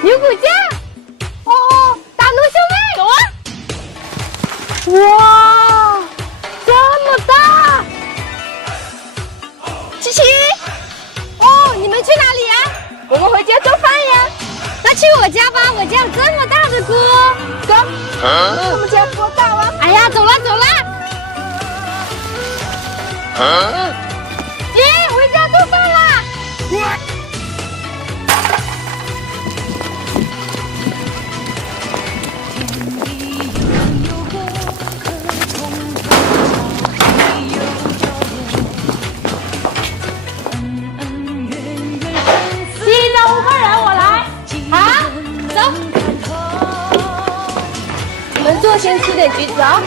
牛骨架。哦，大龙兄妹，走啊！哇，这么大！琪琪，哦，你们去哪里呀？我们回家做饭呀。那去我家吧，我家有这么大的锅。走，我们家多大啊？哎呀，走了走了。姐，回家做饭啦！先吃点橘子啊！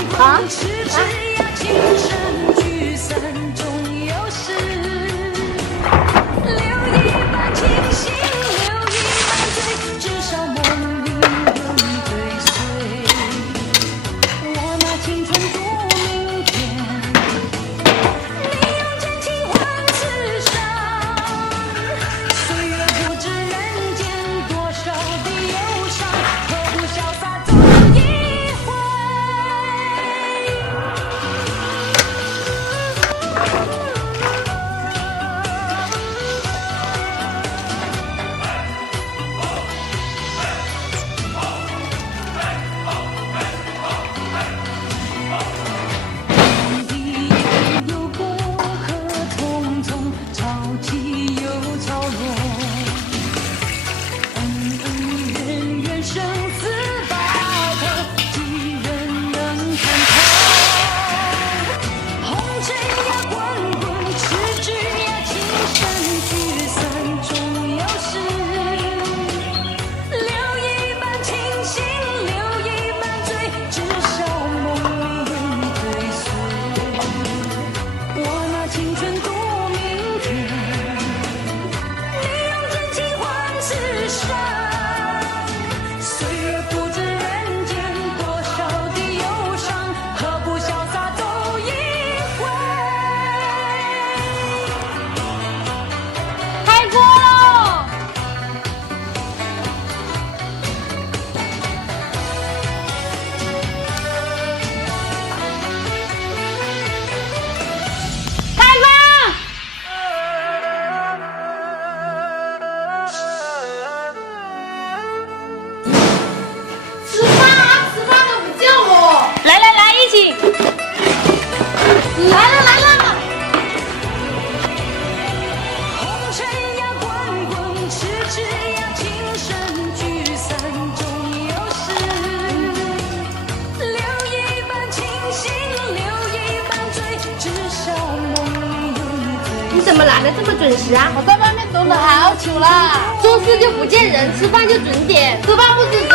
怎么来的这么准时啊？我在外面等了好久了。做事就不见人，吃饭就准点，吃饭不准时。